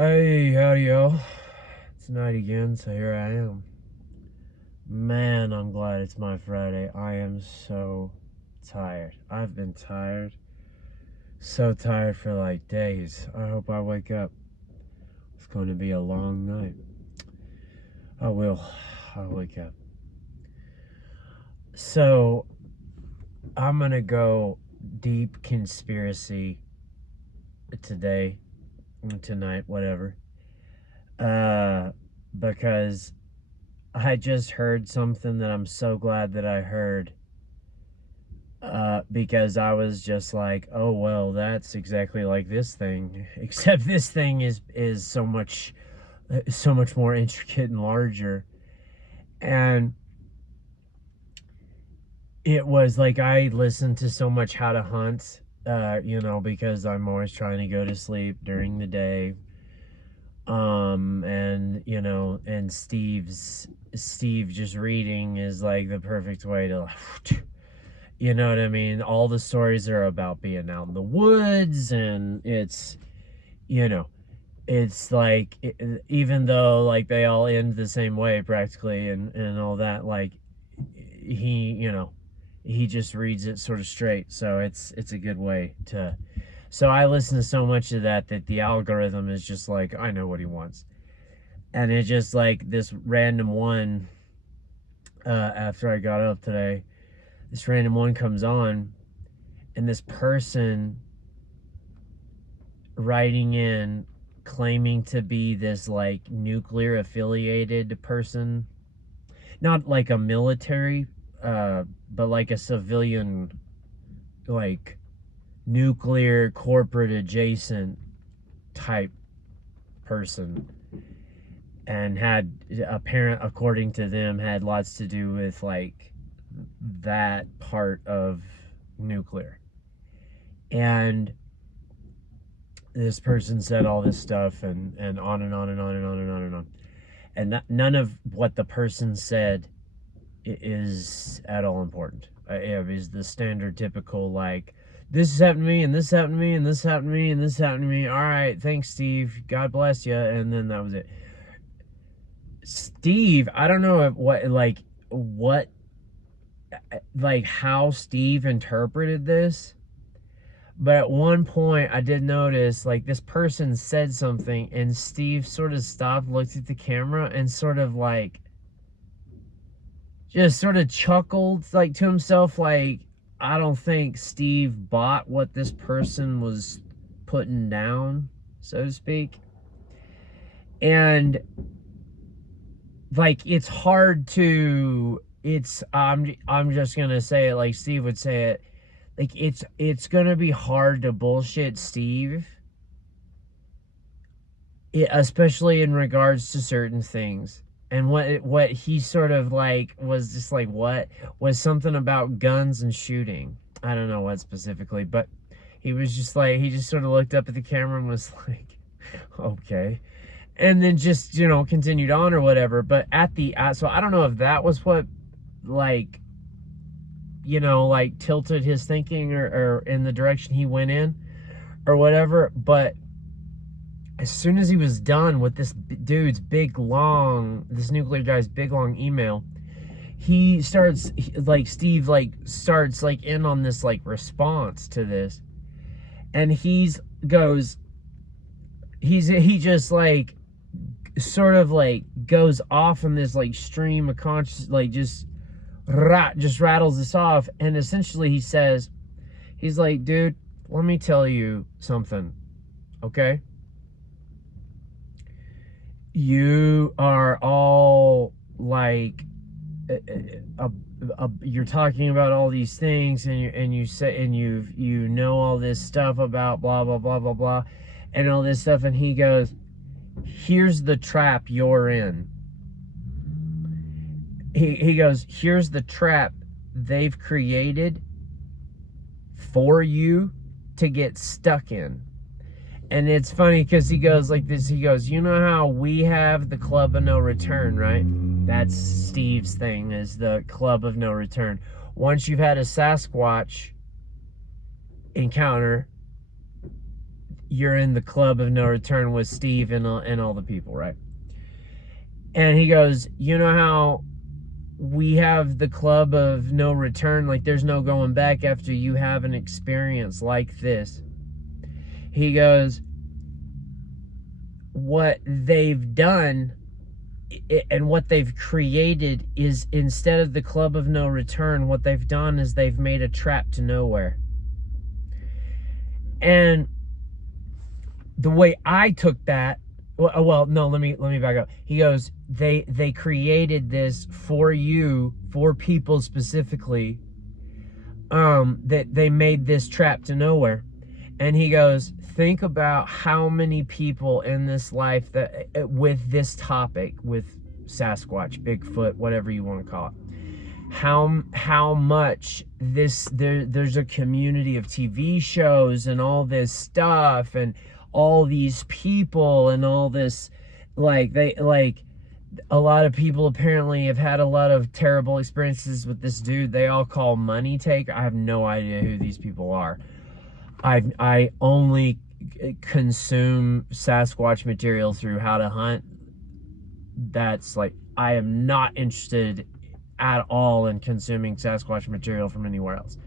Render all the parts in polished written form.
Hey, howdy y'all. It's night again, so here I am. Man, I'm glad it's my Friday. I am so tired. I've been tired. So tired for like days. I hope I wake up. It's going to be a long night. I will. I'll wake up. So, I'm gonna go deep conspiracy today, tonight, whatever. Because I just heard something that I'm so glad that I heard. Because I was just like, oh well, that's exactly like this thing, except this thing is so much more intricate and larger. And it was like I listened to so much How to Hunt, because I'm always trying to go to sleep during the day. And and Steve just reading is like the perfect way to you know what I mean? All the stories are about being out in the woods, and you know, it's like, even though like they all end the same way practically, and all that, like he just reads it sort of straight, so it's a good way to. So I listen to so much of that the algorithm is just like, I know what he wants, and it's just like this random one. After I got up today, this random one comes on, and this person writing in, claiming to be this like nuclear affiliated person, not like a military, but like a civilian, like nuclear corporate adjacent type person, and had, according to them, had lots to do with like that part of nuclear. And this person said all this stuff, and on and on and on and on and on and on. And none of what the person said is at all important. It is the standard typical, like, this has happened to me, and this happened to me, and this happened to me, and this happened to me. All right, thanks, Steve. God bless you. And then that was it. Steve, I don't know what, like how Steve interpreted this. But at one point, I did notice, like, this person said something, and Steve sort of stopped, looked at the camera, and sort of, like, just sort of chuckled, like, to himself, like, I don't think Steve bought what this person was putting down, so to speak. And, like, it's hard to, I'm just gonna say it like Steve would say it. Like, it's gonna be hard to bullshit Steve, especially in regards to certain things. And what he sort of like was just like, what was something about guns and shooting. I don't know what specifically, but he was just like, he just sort of looked up at the camera and was like, okay, and then just continued on or whatever. But so I don't know if that was what, like, like tilted his thinking, or in the direction he went in or whatever. But as soon as he was done with this nuclear guy's big long email, Steve starts like in on this like response to this. And he just like sort of like goes off in this like stream of conscious, like just rattles this off. And essentially he's like, dude, let me tell you something, okay? You are all like, you're talking about all these things, and you know all this stuff about blah blah blah blah blah and all this stuff. And he goes, here's the trap you're in. He goes, here's the trap they've created for you to get stuck in. And it's funny because he goes like this. He goes, you know how we have the Club of No Return, right? That's Steve's thing, is the Club of No Return. Once you've had a Sasquatch encounter, you're in the club of no return with Steve and all the people, right? And he goes, you know how we have the club of no return, like there's no going back after you have an experience like this. He goes, what they've done and what they've created is, instead of the club of no return, what they've done is they've made a trap to nowhere. And the way I took that, well, no, let me back up. He goes, they created this for you, for people specifically, that they made this trap to nowhere. And he goes, think about how many people in this life that with this topic, with Sasquatch, Bigfoot, whatever you want to call it, how much there's a community of TV shows and all this stuff and all these people and all this, like a lot of people apparently have had a lot of terrible experiences with this dude they all call Money Taker. I have no idea who these people are. I only consume Sasquatch material through How to Hunt. That's like, I am not interested at all in consuming Sasquatch material from anywhere else.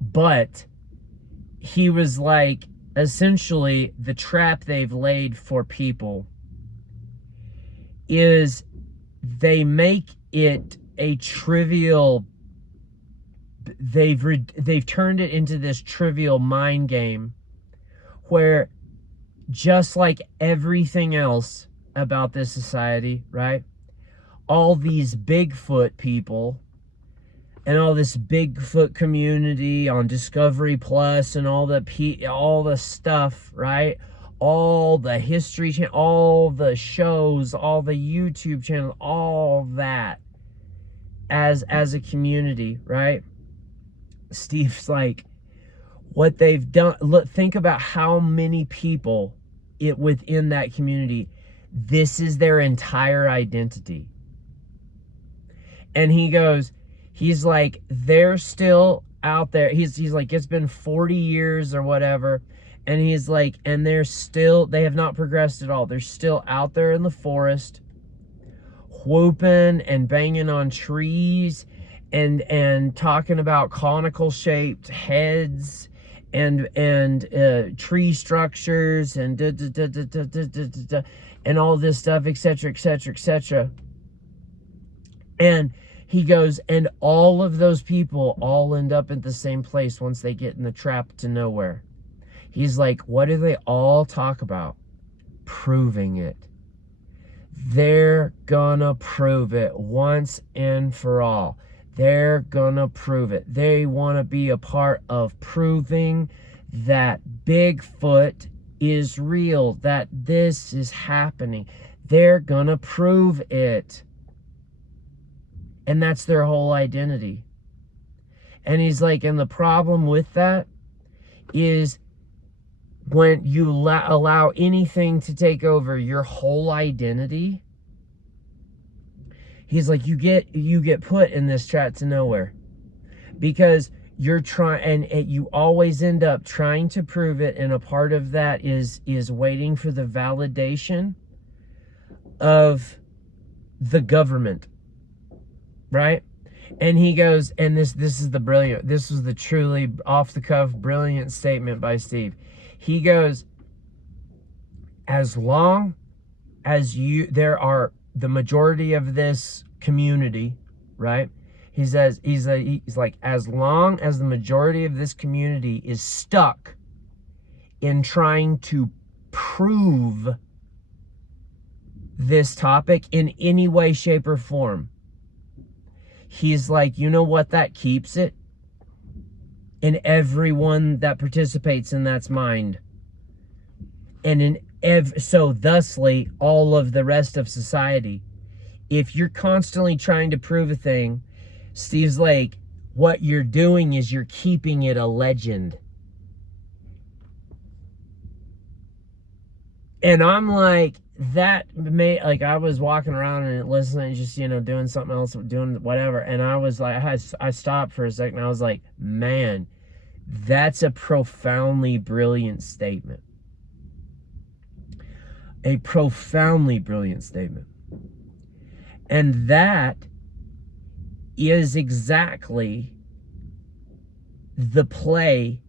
But he was like, essentially the trap they've laid for people is they make it a trivial, they've turned it into this trivial mind game where, just like everything else about this society, right? All these Bigfoot people and all this Bigfoot community on Discovery Plus and all the stuff, right? All the History Channel, all the shows, all the YouTube channels, all that as a community, right? Steve's like, what they've done, look, think about how many people within that community, this is their entire identity. And he goes, he's like, they're still out there. He's like, it's been 40 years or whatever. And he's like, and they have not progressed at all. They're still out there in the forest, whooping and banging on trees and talking about conical shaped heads and tree structures and and all this stuff, etc., etc., etc. And he goes, and all of those people all end up at the same place once they get in the trap to nowhere. He's like, what do they all talk about? Proving it. They're gonna prove it once and for all. They're gonna prove it. They want to be a part of proving that Bigfoot is real, that this is happening. They're gonna prove it. And that's their whole identity. And he's like, and the problem with that is when you allow anything to take over your whole identity, he's like, you get put in this trap to nowhere, because you're trying, and you always end up trying to prove it, and a part of that is waiting for the validation of the government, right? And he goes, and this is this was the truly off the cuff brilliant statement by Steve. He goes, as long as there are the majority of this community, right? He says, he's like, as long as the majority of this community is stuck in trying to prove this topic in any way, shape, or form, he's like, you know what that keeps it? In everyone that participates in that's mind. And so thusly, all of the rest of society. If you're constantly trying to prove a thing, Steve's like, what you're doing is you're keeping it a legend. And I'm like, that made, like, I was walking around and listening, just, doing something else, doing whatever. And I was like, I stopped for a second. I was like, man, That's a profoundly brilliant statement. A profoundly brilliant statement. And that is exactly the play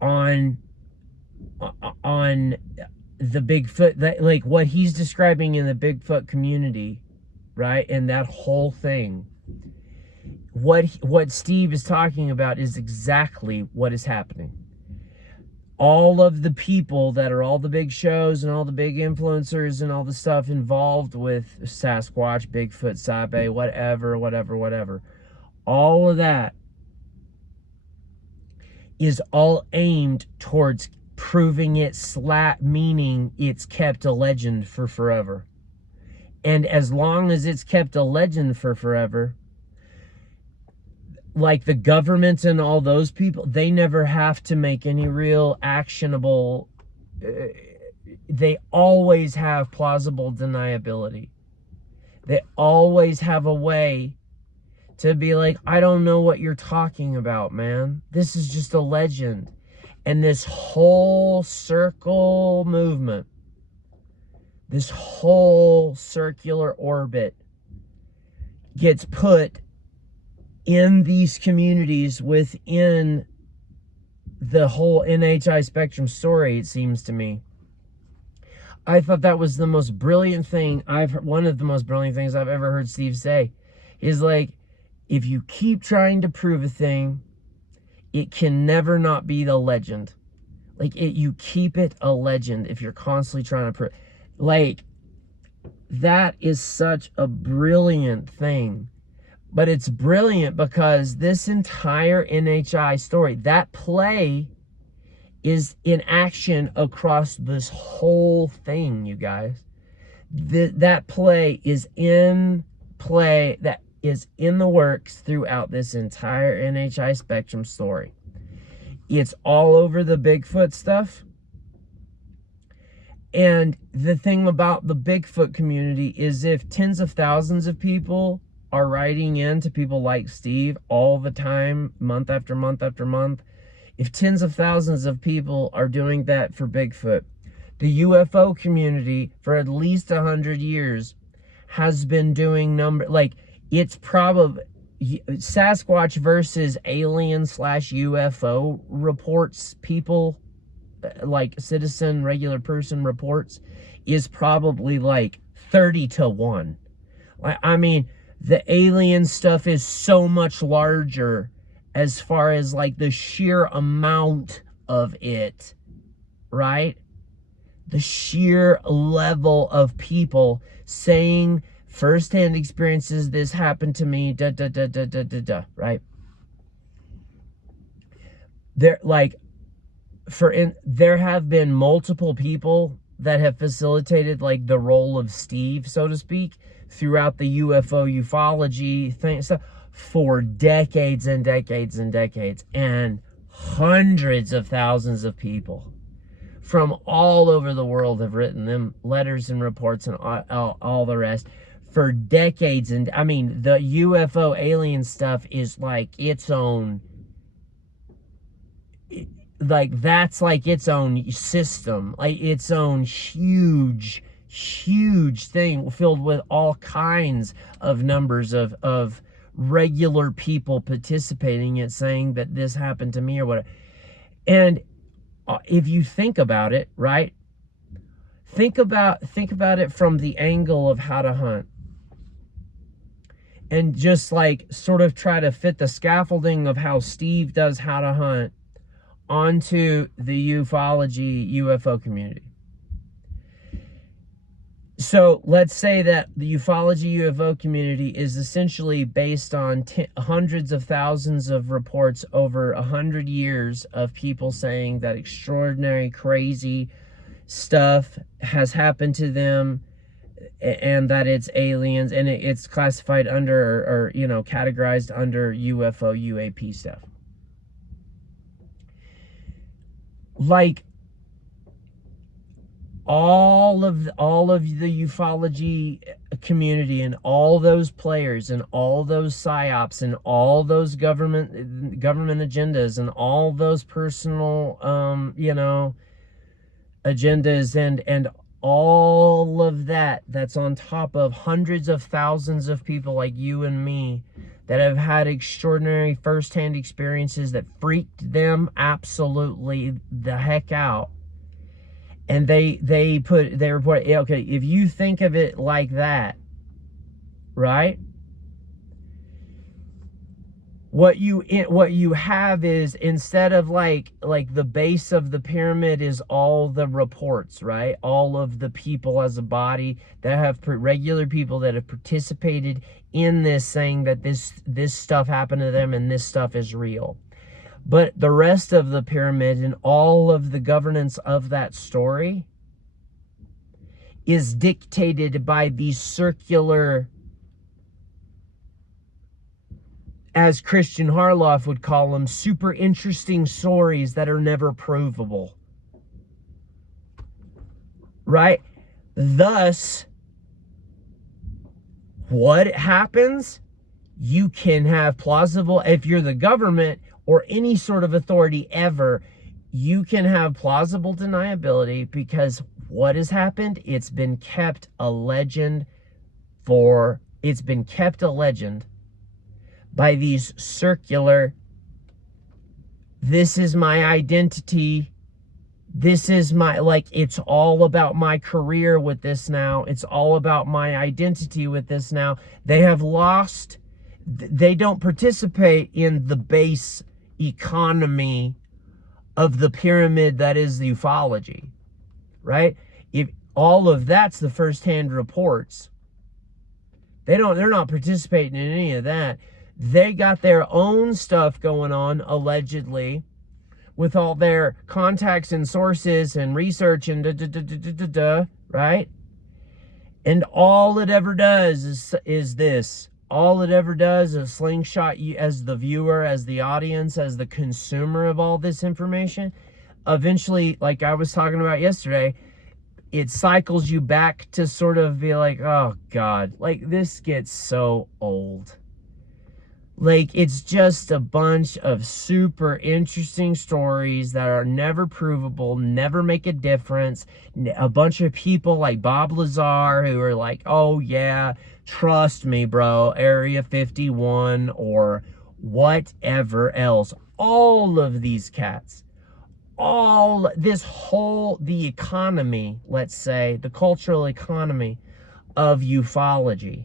on the Bigfoot, that, like what he's describing in the Bigfoot community, right? And that whole thing. What Steve is talking about is exactly what is happening. All of the people that are all the big shows and all the big influencers and all the stuff involved with Sasquatch, Bigfoot, Sabe, whatever. All of that is all aimed towards proving it meaning it's kept a legend for forever. And as long as it's kept a legend for forever, like the government and all those people, they never have to make any real actionable, they always have plausible deniability. They always have a way to be like, I don't know what you're talking about, man. This is just a legend. And this whole circle movement, this whole circular orbit gets put in these communities within the whole NHI spectrum story, it seems to me. I thought that was the most brilliant thing one of the most brilliant things I've ever heard Steve say. Is like, if you keep trying to prove a thing, it can never not be the legend. Like, you keep it a legend if you're constantly trying to prove. Like, that is such a brilliant thing. But it's brilliant because this entire NHI story, that play is in action across this whole thing, you guys. That play is in play, that is in the works throughout this entire NHI spectrum story. It's all over the Bigfoot stuff. And the thing about the Bigfoot community is, if tens of thousands of people are writing in to people like Steve all the time, month after month after month, if tens of thousands of people are doing that for Bigfoot, the UFO community for at least 100 years has been doing it's probably Sasquatch versus alien/UFO reports, people like citizen, regular person reports, is probably like 30-1. I mean, the alien stuff is so much larger as far as like the sheer amount of it, right? The sheer level of people saying firsthand experiences, this happened to me, right? There have been multiple people that have facilitated like the role of Steve, so to speak, throughout the UFO ufology thing stuff for decades and decades and decades, and hundreds of thousands of people from all over the world have written them letters and reports and all the rest for decades. And I mean, the UFO alien stuff is like its own, like that's like its own system, like its own huge thing filled with all kinds of numbers of regular people participating in saying that this happened to me or whatever. And if you think about it, right? Think about it from the angle of How to Hunt. And just like sort of try to fit the scaffolding of how Steve does How to Hunt onto the ufology UFO community. So let's say that the ufology UFO community is essentially based on hundreds of thousands of reports over 100 years of people saying that extraordinary, crazy stuff has happened to them, and that it's aliens, and it's classified under, or categorized under UFO, UAP stuff. Like, all of the ufology community and all those players and all those psyops and all those government agendas and all those personal agendas and all of that's on top of hundreds of thousands of people like you and me that have had extraordinary firsthand experiences that freaked them absolutely the heck out. And they report, okay, if you think of it like that, right? What you have is, instead of like the base of the pyramid is all the reports, right? All of the people as a body that have regular people that have participated in this, saying that this stuff happened to them and this stuff is real. But the rest of the pyramid and all of the governance of that story is dictated by these circular, as Christian Harloff would call them, super interesting stories that are never provable. Right? Thus, what happens? You can have plausible, if you're the government or any sort of authority ever, you can have plausible deniability, because what has happened? It's been kept a legend by these circular, this is my identity, this is my, like, it's all about my career with this now, it's all about my identity with this now. They have lost, they don't participate in the base economy of the pyramid that is the ufology, right? If all of that's the first-hand reports, they're not participating in any of that. They got their own stuff going on, allegedly, with all their contacts and sources and research and right? And all it ever does is this. All it ever does is slingshot you as the viewer, as the audience, as the consumer of all this information. Eventually, like I was talking about yesterday, it cycles you back to sort of be like, oh God, like this gets so old. Like, it's just a bunch of super interesting stories that are never provable, never make a difference. A bunch of people like Bob Lazar who are like, oh yeah, trust me, bro, Area 51 or whatever else. All of these cats, the economy, let's say, the cultural economy of ufology,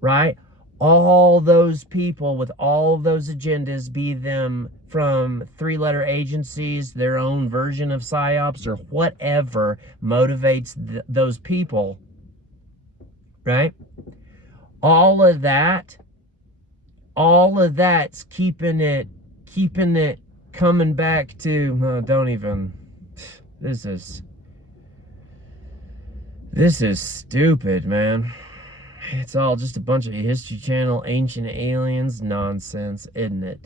right? All those people with all those agendas, be them from three-letter agencies, their own version of psyops, or whatever motivates those people, right? All of that's keeping it coming back to, don't even, this is stupid, man. It's all just a bunch of History Channel, Ancient Aliens nonsense, isn't it?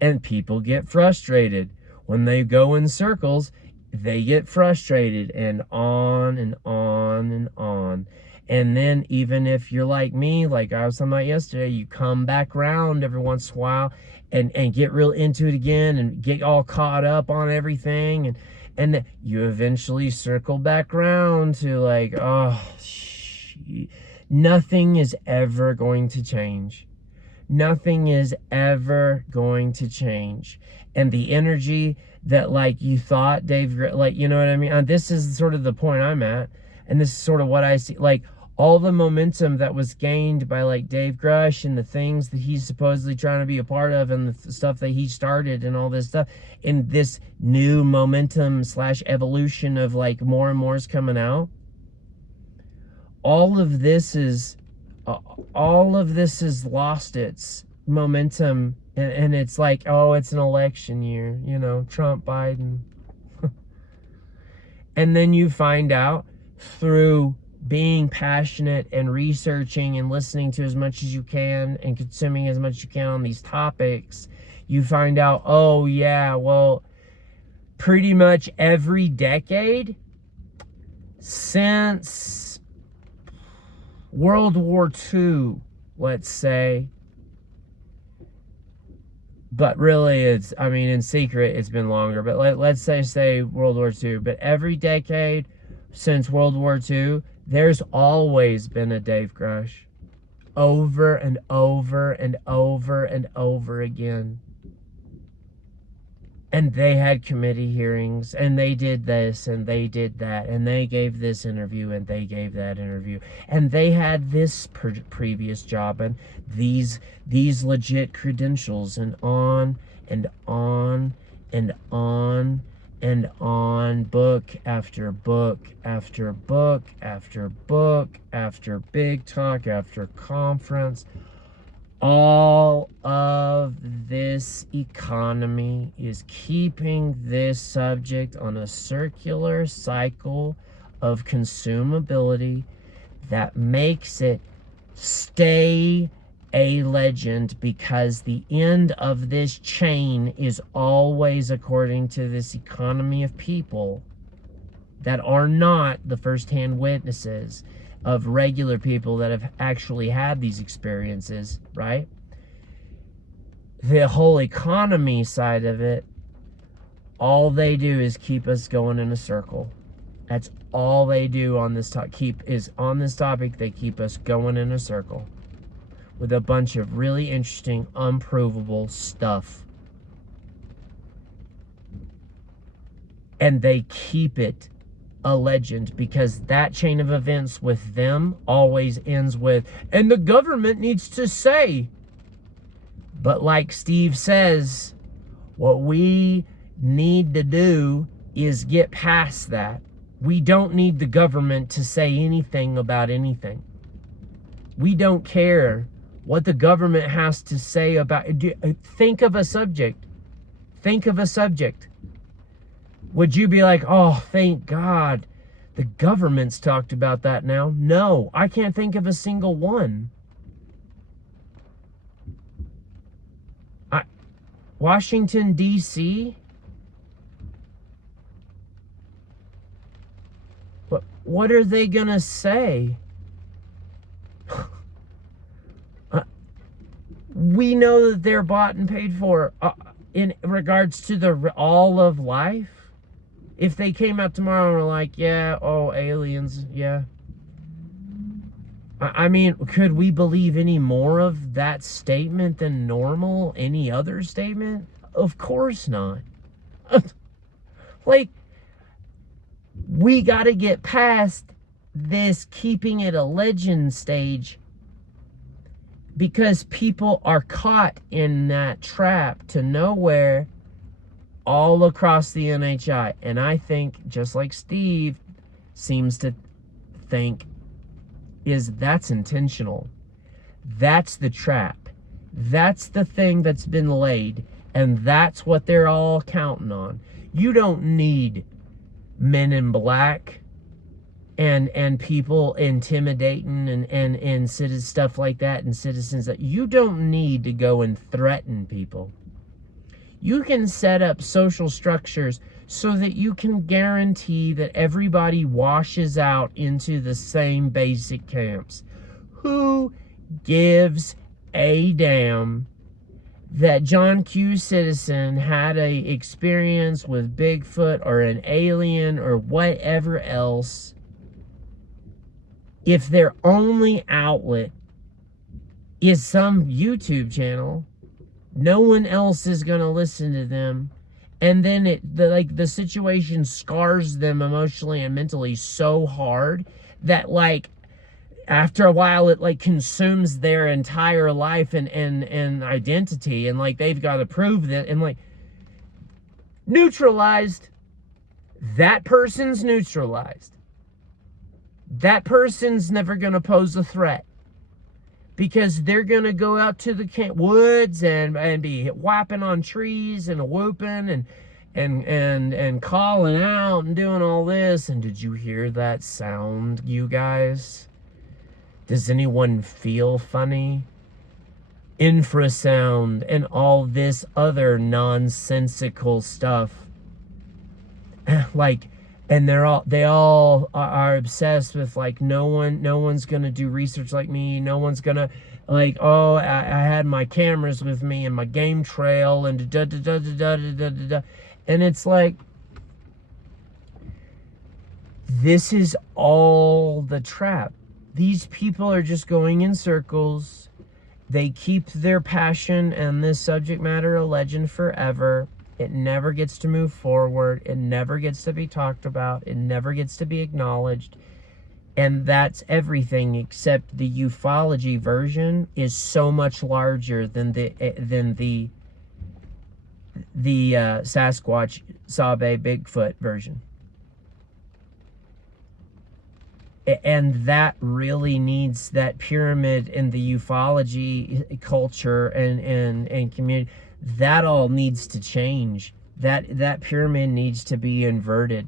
And people get frustrated. When they go in circles, they get frustrated, and on and on and on. And then even if you're like me, like I was talking about yesterday, you come back around every once in a while and get real into it again and get all caught up on everything. And you eventually circle back around to like, oh, nothing is ever going to change. Nothing is ever going to change. And the energy that, like, you thought Dave, like, you know what I mean? This is sort of the point I'm at. And this is sort of what I see. Like, all the momentum that was gained by, like, Dave Grush and the things that he's supposedly trying to be a part of and the stuff that he started and all this stuff. And this new momentum / evolution of, like, more and more is coming out. All of this has lost its momentum, and it's like, oh, it's an election year, you know, Trump, Biden. And then you find out through being passionate and researching and listening to as much as you can and consuming as much as you can on these topics, you find out, oh yeah, well, pretty much every decade since World War II, let's say. But really, it's, I mean, in secret, it's been longer. But let's say World War II. But every decade since World War II, there's always been a Dave Grush. Over and over and over and over again. And they had committee hearings, and they did this, and they did that, and they gave this interview, and they gave that interview, and they had this previous job, and these legit credentials, and on and on and on and on, book after book after book after book after big talk after conference. All of this economy is keeping this subject on a circular cycle of consumability that makes it stay a legend, because the end of this chain is always according to this economy of people that are not the first-hand witnesses of regular people that have actually had these experiences, right? The whole economy side of it, all they do is keep us going in a circle. That's all they do on this topic. They keep us going in a circle with a bunch of really interesting, unprovable stuff. And they keep it a legend, because that chain of events with them always ends with, and the government needs to say. But like Steve says, what we need to do is get past that. We don't need the government to say anything about anything. We don't care what the government has to say about it. Think of a subject. Think of a subject. Would you be like, oh, thank God, the government's talked about that now? No, I can't think of a single one. Washington, D.C.? What are they going to say? We know that they're bought and paid for in regards to all of life. If they came out tomorrow and were like, yeah, oh, aliens, yeah. I mean, could we believe any more of that statement than normal? Any other statement? Of course not. Like, we got to get past this keeping it a legend stage, because people are caught in that trap to nowhere all across the NHI. And I think, just like Steve seems to think, that's intentional. That's the trap. That's the thing that's been laid, and that's what they're all counting on. You don't need men in black and people intimidating and citizens, stuff like that, and citizens. That you don't need to go and threaten people. You can set up social structures so that you can guarantee that everybody washes out into the same basic camps. Who gives a damn that John Q. Citizen had a experience with Bigfoot or an alien or whatever else, if their only outlet is some YouTube channel? No one else is going to listen to them. And then the situation scars them emotionally and mentally so hard that, like, after a while it like consumes their entire life and identity, and like they've got to prove that, and like neutralized. That person's neutralized. That person's never going to pose a threat, because they're going to go out to the woods and be whapping on trees and whooping and calling out and doing all this. And did you hear that sound, you guys? Does anyone feel funny? Infrasound and all this other nonsensical stuff. Like, And they all are obsessed with like no one's gonna do research like me, no one's gonna like, oh, I had my cameras with me and my game trail and da da da da da da da da. And it's like, this is all the trap. These people are just going in circles. They keep their passion and this subject matter a legend forever. It never gets to move forward. It never gets to be talked about. It never gets to be acknowledged. And that's everything, except the ufology version is so much larger than the Sasquatch, Sabe, Bigfoot version. And that really needs, that pyramid in the ufology culture and community, that all needs to change. That pyramid needs to be inverted,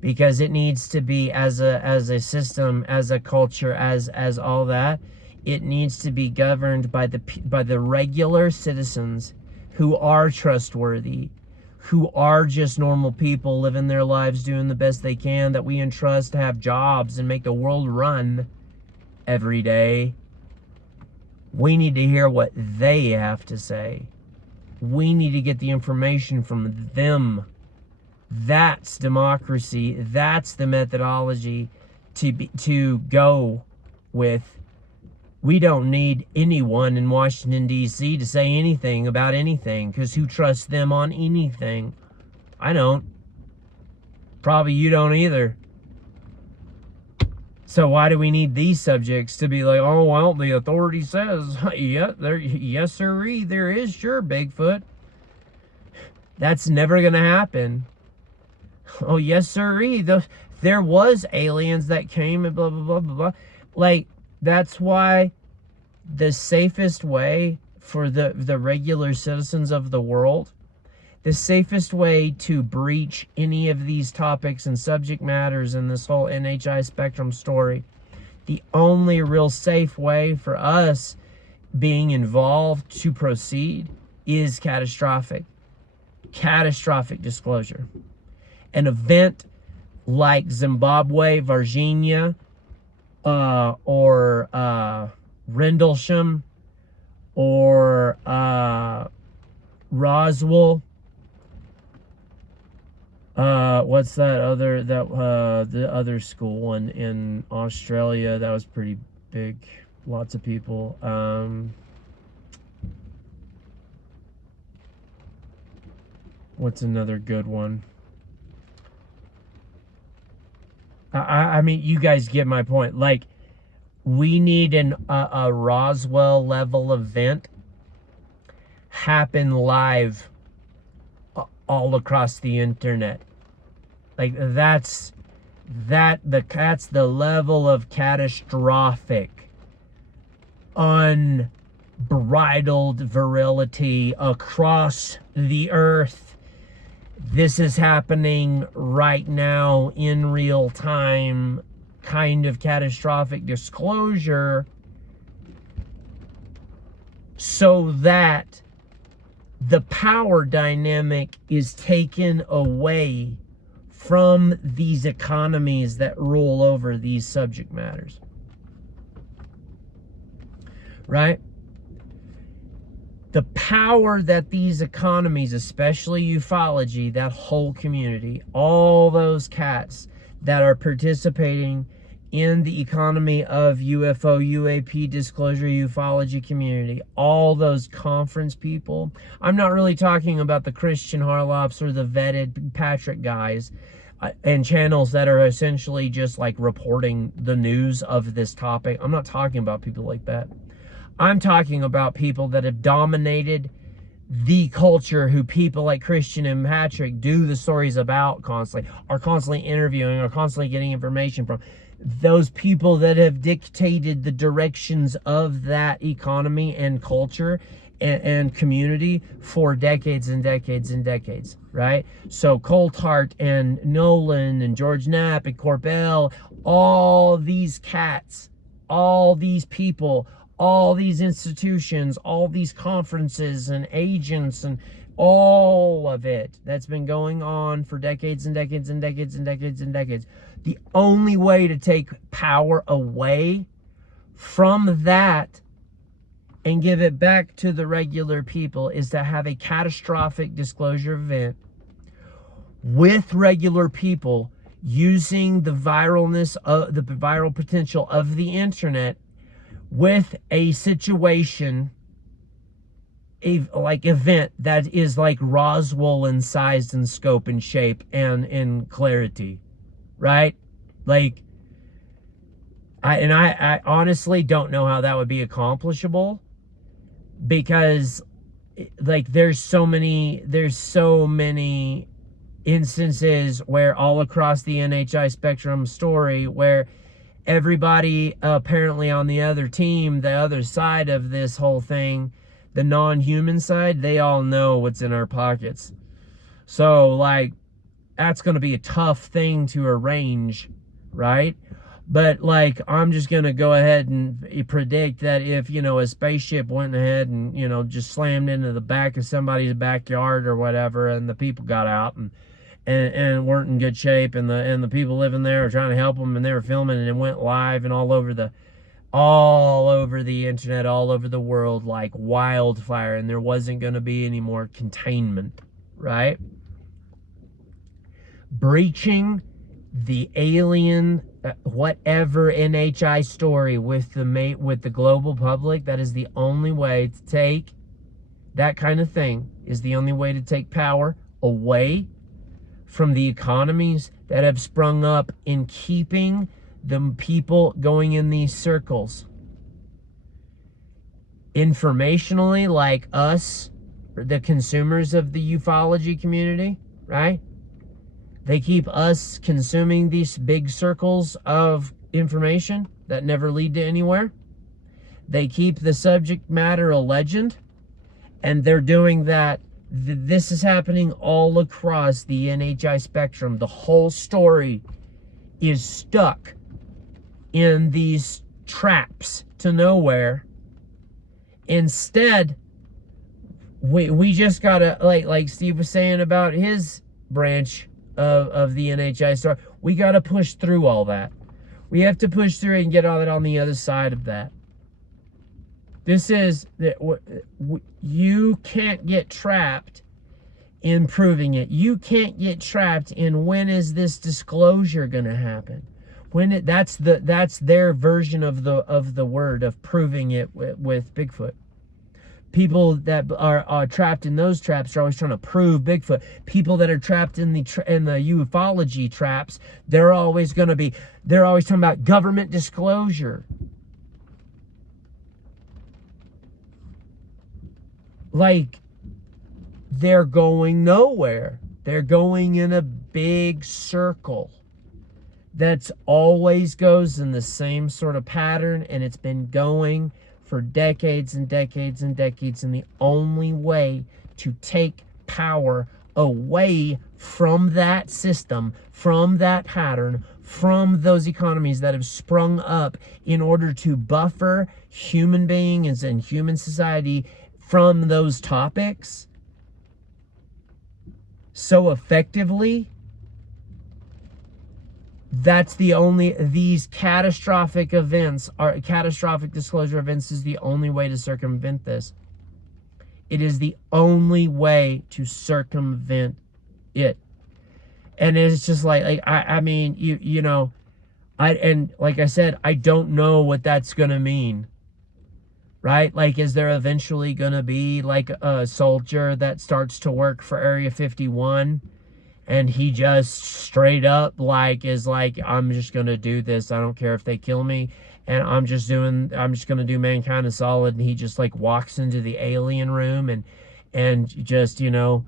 because it needs to be, as a system, as a culture, as all that, it needs to be governed by the regular citizens who are trustworthy, who are just normal people living their lives, doing the best they can, that we entrust to have jobs and make the world run every day. We need to hear what they have to say. We need to get the information from them. That's democracy. That's the methodology to go with. We don't need anyone in Washington, D.C. to say anything about anything, because who trusts them on anything? I don't. Probably you don't either. So why do we need these subjects to be like, oh, well, the authority says, yeah, yes, sirree, there is sure Bigfoot. That's never going to happen. Oh, yes, sirree, there was aliens that came and blah, blah, blah, blah, blah. Like, that's why the safest way for the regular citizens of the world, the safest way to breach any of these topics and subject matters in this whole NHI Spectrum story, the only real safe way for us being involved to proceed is catastrophic disclosure. An event like Zimbabwe, Virginia, or Rendlesham, or Roswell. What's that other, the other school in Australia that was pretty big, lots of people. What's another good one? I mean, you guys get my point. Like, we need a Roswell level event happen live all across the internet. Like, that's the level of catastrophic, unbridled virility across the earth. This is happening right now in real time, kind of catastrophic disclosure, so that the power dynamic is taken away from these economies that rule over these subject matters. Right? The power that these economies, especially ufology, that whole community, all those cats that are participating in the economy of UFO, UAP disclosure, ufology community, all those conference people. I'm not really talking about the Christian Harlops or the vetted Patrick guys and channels that are essentially just like reporting the news of this topic. I'm not talking about people like that. I'm talking about people that have dominated the culture, who people like Christian and Patrick do the stories about constantly, are constantly interviewing, are constantly getting information from. Those people that have dictated the directions of that economy and culture and community for decades and decades and decades, right? So Coulthard and Nolan and George Knapp and Corbell, all these cats, all these people, all these institutions, all these conferences and agents and all of it that's been going on for decades and decades and decades and decades and decades, the only way to take power away from that and give it back to the regular people is to have a catastrophic disclosure event with regular people using the viralness of the viral potential of the internet with a situation, like event that is like Roswell in size and scope and shape and in clarity, right? Like, I honestly don't know how that would be accomplishable, because like there's so many instances where all across the NHI spectrum story where everybody apparently on the other team, the other side of this whole thing, the non-human side, they all know what's in our pockets. So like that's going to be a tough thing to arrange, right? But like, I'm just going to go ahead and predict that if, you know, a spaceship went ahead and, you know, just slammed into the back of somebody's backyard or whatever, and the people got out and weren't in good shape, and the people living there were trying to help them, and they were filming, and it went live and all over the internet, all over the world like wildfire, and there wasn't going to be any more containment, right? Breaching the alien whatever NHI story with the global public, that is the only way to take that kind of thing, is the only way to take power away from the economies that have sprung up in keeping the people going in these circles. Informationally, like us, the consumers of the ufology community, right? They keep us consuming these big circles of information that never lead to anywhere. They keep the subject matter a legend, and they're doing that. This is happening all across the NHI spectrum. The whole story is stuck in these traps to nowhere. Instead, we just gotta, like Steve was saying about his branch of the NHI story, we gotta push through all that. We have to push through and get all that on the other side of that. This is that you can't get trapped in proving it. You can't get trapped in when is this disclosure going to happen. That's their version of the word of proving it with Bigfoot. People that are trapped in those traps are always trying to prove Bigfoot. People that are trapped in the ufology traps, they're always talking about government disclosure. Like, they're going nowhere. They're going in a big circle that's always goes in the same sort of pattern, and it's been going for decades and decades and decades. And the only way to take power away from that system, from that pattern, from those economies that have sprung up in order to buffer human beings and human society from those topics so effectively, that's the only, these catastrophic disclosure events is the only way to circumvent this. It is the only way to circumvent it. And it's just like I mean, you know, and like I said, I don't know what that's gonna mean. Right? Like, is there eventually going to be like a soldier that starts to work for Area 51 and he just straight up like is like, I'm just going to do this. I don't care if they kill me, and I'm just going to do mankind a solid. And he just like walks into the alien room and just, you know,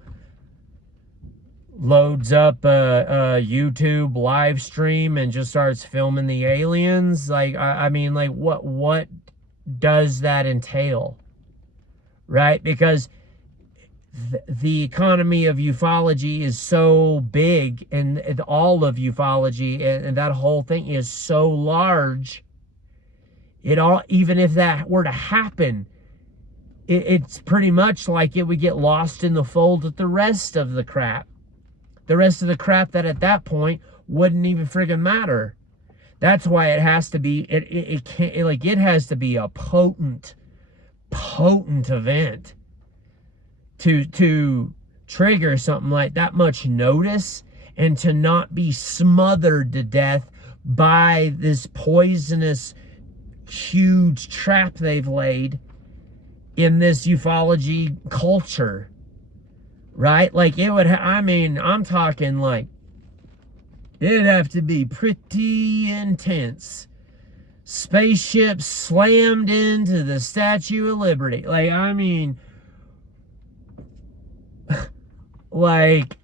loads up a YouTube live stream and just starts filming the aliens. Like, I mean, like what does that entail, right? Because the economy of ufology is so big, and all of ufology and that whole thing is so large. Even if that were to happen, it's pretty much like it would get lost in the fold with the rest of the crap. The rest of the crap that at that point wouldn't even friggin' matter. That's why it has to be, it can't, like, it has to be a potent event to trigger something like that much notice, and to not be smothered to death by this poisonous, huge trap they've laid in this ufology culture, right? Like, it would, I mean, I'm talking like, it'd have to be pretty intense. Spaceships slammed into the Statue of Liberty. Like, I mean, like,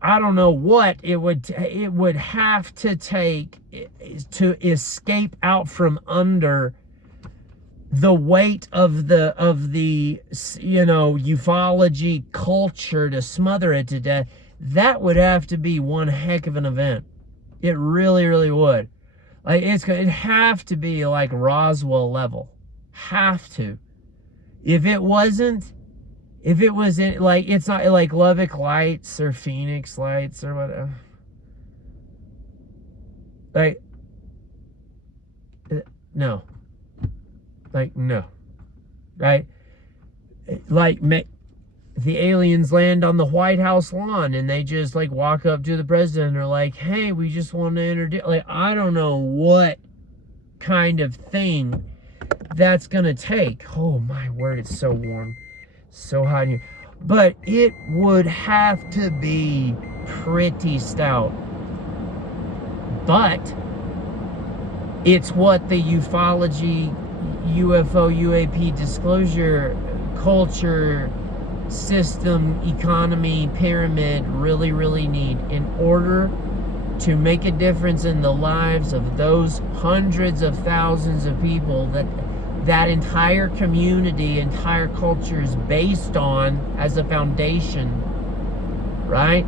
I don't know what it would have to take to escape out from under the weight of the ufology culture to smother it to death. That would have to be one heck of an event. It really, really would. Like, it'd have to be like Roswell level. Have to. If it wasn't, if it was in, like, it's not like Lubbock Lights or Phoenix Lights or whatever. Like, no. Like, no. Right? Like, the aliens land on the White House lawn and they just, like, walk up to the president and are like, hey, we just want to introduce, like, I don't know what kind of thing that's gonna take. Oh my word, it's so warm, so hot in here. But it would have to be pretty stout. But it's what the ufology, UFO, UAP disclosure culture system, economy, pyramid really, really need in order to make a difference in the lives of those hundreds of thousands of people that entire community, entire culture is based on as a foundation, right?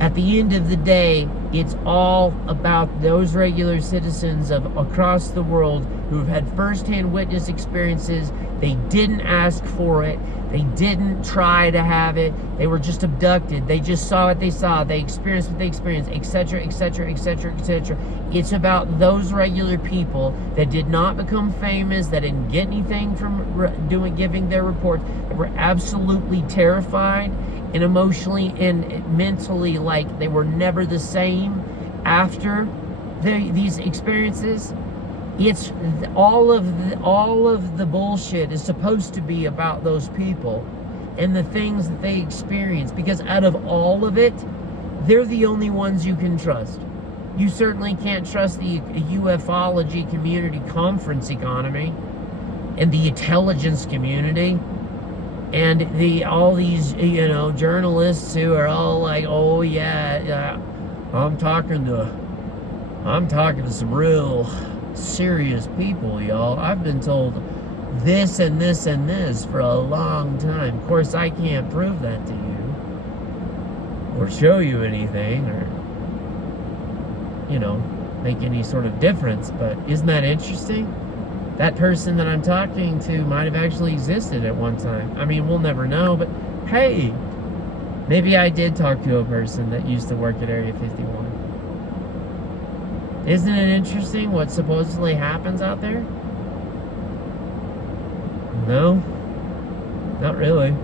At the end of the day, it's all about those regular citizens of across the world who have had firsthand witness experiences. They didn't ask for it. They didn't try to have it. They were just abducted. They just saw what they saw. They experienced what they experienced, etc., etc., etc., etc. It's about those regular people that did not become famous, that didn't get anything from giving their reports, that were absolutely terrified and emotionally and mentally, like they were never the same after these experiences. It's all of the bullshit is supposed to be about those people and the things that they experience, because out of all of it, they're the only ones you can trust. You certainly can't trust the ufology community conference economy and the intelligence community and all these journalists who are all like, oh yeah, I'm talking to some real serious people, y'all. I've been told this and this and this for a long time. Of course, I can't prove that to you or show you anything or make any sort of difference, but isn't that interesting? That person that I'm talking to might have actually existed at one time. I mean, we'll never know, but hey, maybe I did talk to a person that used to work at Area 51. Isn't it interesting what supposedly happens out there? No, not really.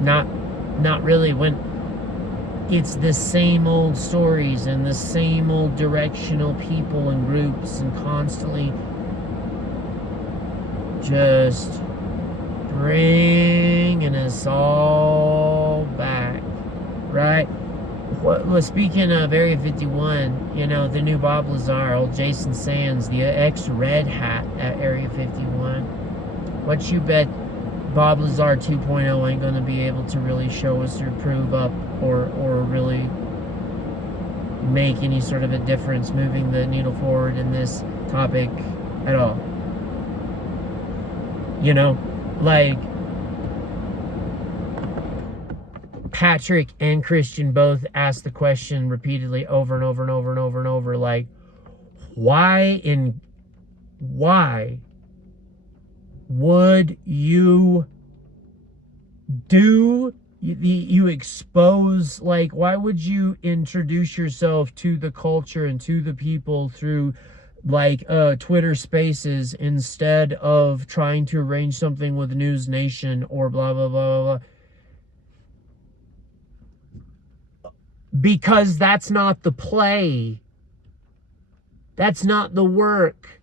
Not really, when it's the same old stories and the same old directional people and groups and constantly just bringing us all back, right? Well, speaking of Area 51, the new Bob Lazar, old Jason Sands, the ex-Red Hat at Area 51. What you bet Bob Lazar 2.0 ain't going to be able to really show us or prove up or really make any sort of a difference moving the needle forward in this topic at all. Like, Patrick and Christian both asked the question repeatedly over and over and over and over and over, like, why would you do? You expose, like, why would you introduce yourself to the culture and to the people through like Twitter Spaces instead of trying to arrange something with News Nation or blah blah blah blah blah? Because that's not the play. That's not the work.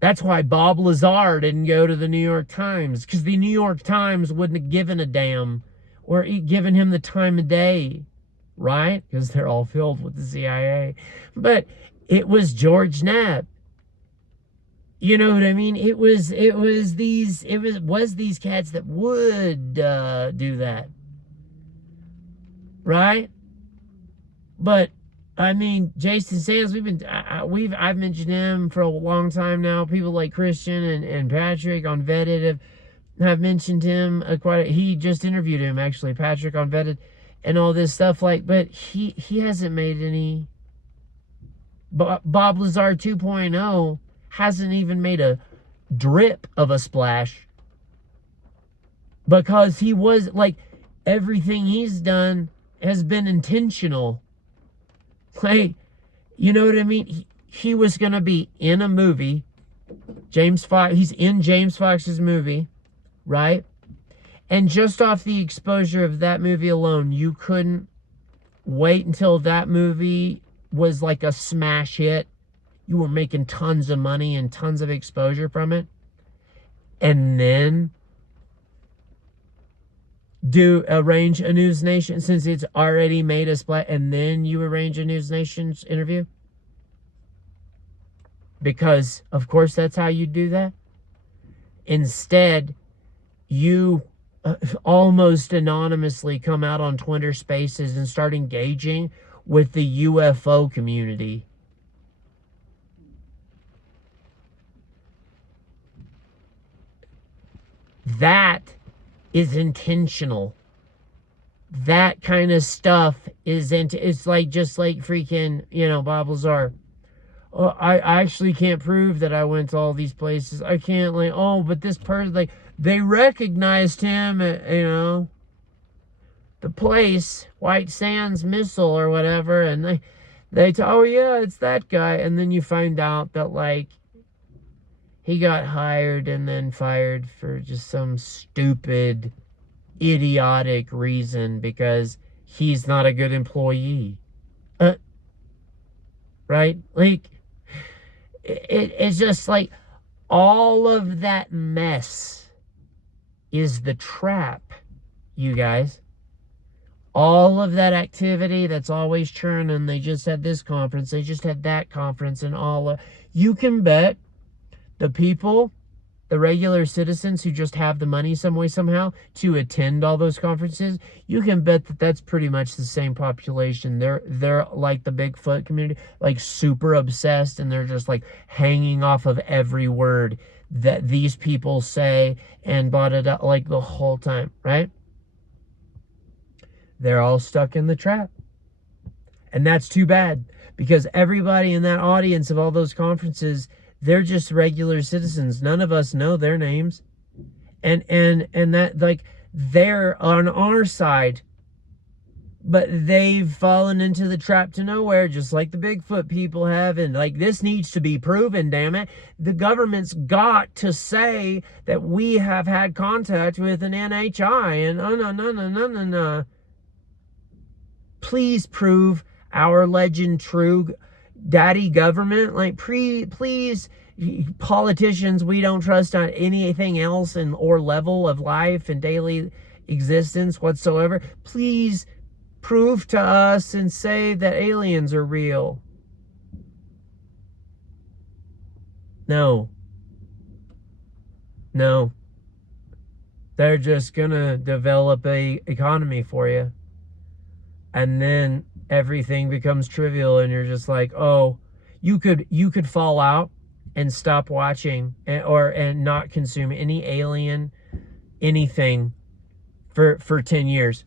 That's why Bob Lazar didn't go to the New York Times, because the New York Times wouldn't have given a damn or given him the time of day, right? Because they're all filled with the CIA. But it was George Knapp. You know what I mean? It was these cats that would do that, right? But I mean, Jason Sands, I've mentioned him for a long time now. People like Christian and Patrick on Vetted have mentioned him he just interviewed him, actually, Patrick on Vetted, and all this stuff, like, but he hasn't made any. Bob Lazar 2.0 hasn't even made a drip of a splash, because he was like, everything he's done has been intentional. Like, you know what I mean? He was going to be in a movie. James Fox, he's in James Fox's movie, right? And just off the exposure of that movie alone, you couldn't wait until that movie was like a smash hit. You were making tons of money and tons of exposure from it. And then arrange a News Nation, since it's already made a splash, and then you arrange a News Nation's interview? Because, of course, that's how you do that. Instead, you almost anonymously come out on Twitter Spaces and start engaging with the UFO community. That is intentional. That kind of stuff it's like, just like freaking, Bob Lazar. Oh, I actually can't prove that I went to all these places. I can't, like, oh, but this person, like, they recognized him at, the place, White Sands Missile or whatever, and oh yeah, it's that guy. And then you find out that, like, he got hired and then fired for just some stupid, idiotic reason because he's not a good employee. Right? Like, it's just like, all of that mess is the trap, you guys. All of that activity that's always churning. They just had this conference, they just had that conference, and you can bet the people, the regular citizens who just have the money some way, somehow, to attend all those conferences, you can bet that that's pretty much the same population. They're like the Bigfoot community, like, super obsessed, and they're just like hanging off of every word that these people say and bought it up, like, the whole time, right? They're all stuck in the trap. And that's too bad, because everybody in that audience of all those conferences, they're just regular citizens. None of us know their names. And that, like, they're on our side. But they've fallen into the trap to nowhere, just like the Bigfoot people have. And, like, this needs to be proven, damn it. The government's got to say that we have had contact with an NHI. And no. Please prove our legend true, daddy government. Like, please, politicians we don't trust on anything else or level of life and daily existence whatsoever. Please prove to us and say that aliens are real. No. They're just gonna develop a economy for you. And then everything becomes trivial, and you're just like, oh, you could fall out and stop watching and not consume any alien anything for 10 years.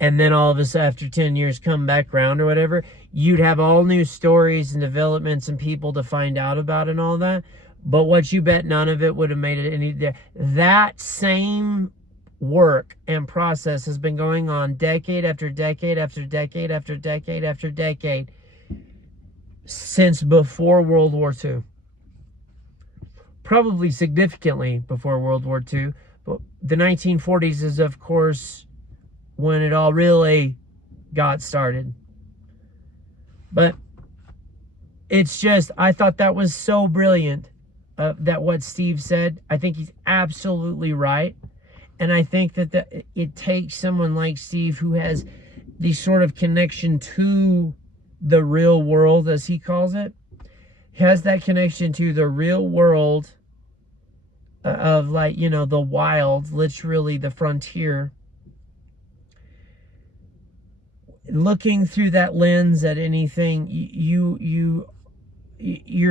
And then all of us, after 10 years, come back around or whatever, you'd have all new stories and developments and people to find out about and all that. But what you bet, none of it would have made it any. That same work and process has been going on decade after decade after decade after decade after decade since before World War II. Probably significantly before World War II. But the 1940s is, of course, when it all really got started. But it's just, I thought that was so brilliant, that what Steve said. I think he's absolutely right. And I think that it takes someone like Steve who has the sort of connection to the real world, as he calls it, has that connection to the real world of, like, you know, the wild, literally the frontier. Looking through that lens at anything, you're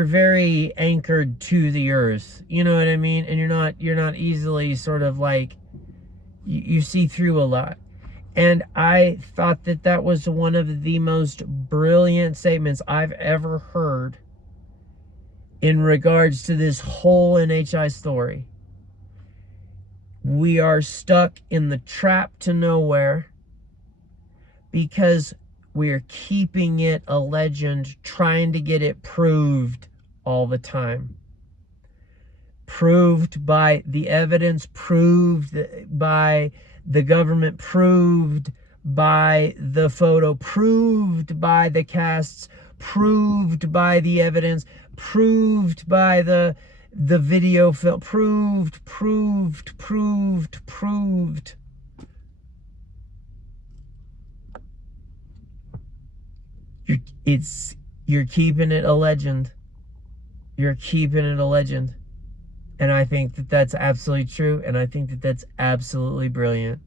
very anchored to the earth. You know what I mean? And you're not easily sort of like, you see through a lot. And I thought that was one of the most brilliant statements I've ever heard in regards to this whole NHI story. We are stuck in the trap to nowhere because we're keeping it a legend, trying to get it proved all the time. Proved by the evidence, proved by the government, proved by the photo, proved by the casts, proved by the evidence, proved by the video film, proved. You're keeping it a legend. You're keeping it a legend. And I think that that's absolutely true. And I think that that's absolutely brilliant.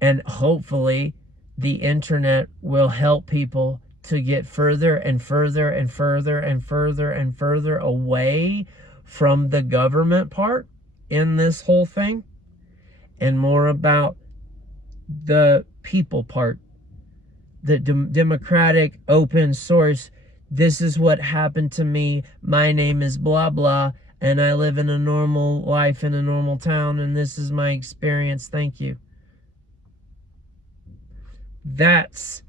And hopefully the internet will help people to get further and further and further and further and further away from the government part in this whole thing, and more about the people part, the democratic open source. This is what happened to me. My name is blah blah, and I live in a normal life in a normal town, and this is my experience. Thank you. That's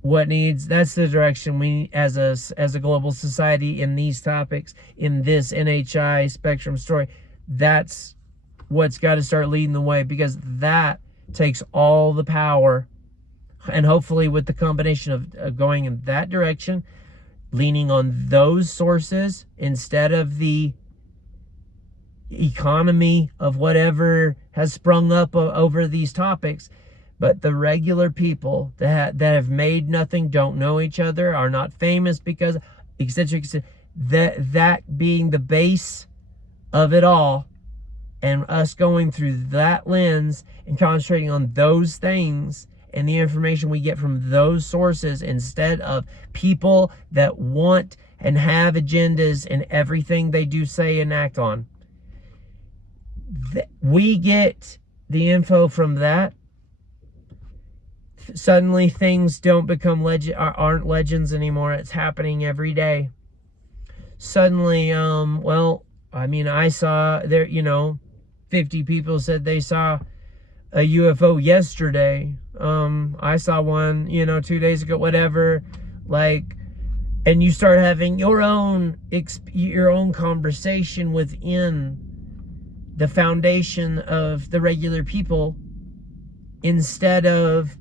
what needs, that's the direction we as a global society in these topics, in this NHI Spectrum story. That's what's got to start leading the way, because that takes all the power. And hopefully with the combination of going in that direction, leaning on those sources instead of the economy of whatever has sprung up over these topics, but the regular people that have made nothing, don't know each other, are not famous because, etc., that being the base of it all, and us going through that lens and concentrating on those things and the information we get from those sources, instead of people that want and have agendas in everything they do, say, and act on. We get the info from that. Suddenly things don't become aren't legends anymore. It's happening every day. Suddenly, well, I mean, I saw there, 50 people said they saw a UFO yesterday. I saw one, 2 days ago, whatever. Like, and you start having your own conversation within the foundation of the regular people, instead of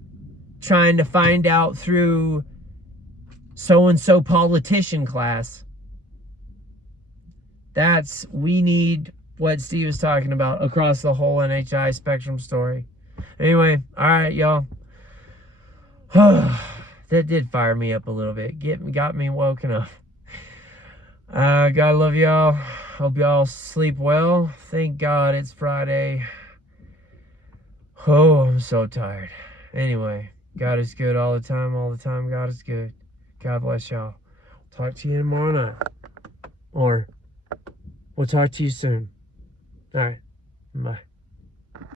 trying to find out through so-and-so politician class. We need what Steve was talking about across the whole NHI Spectrum story. Anyway, all right, y'all. That did fire me up a little bit. Got me woken up. God love y'all. Hope y'all sleep well. Thank God it's Friday. Oh, I'm so tired. Anyway, God is good all the time. All the time, God is good. God bless y'all. Talk to you tomorrow night. Or we'll talk to you soon. All right. Bye.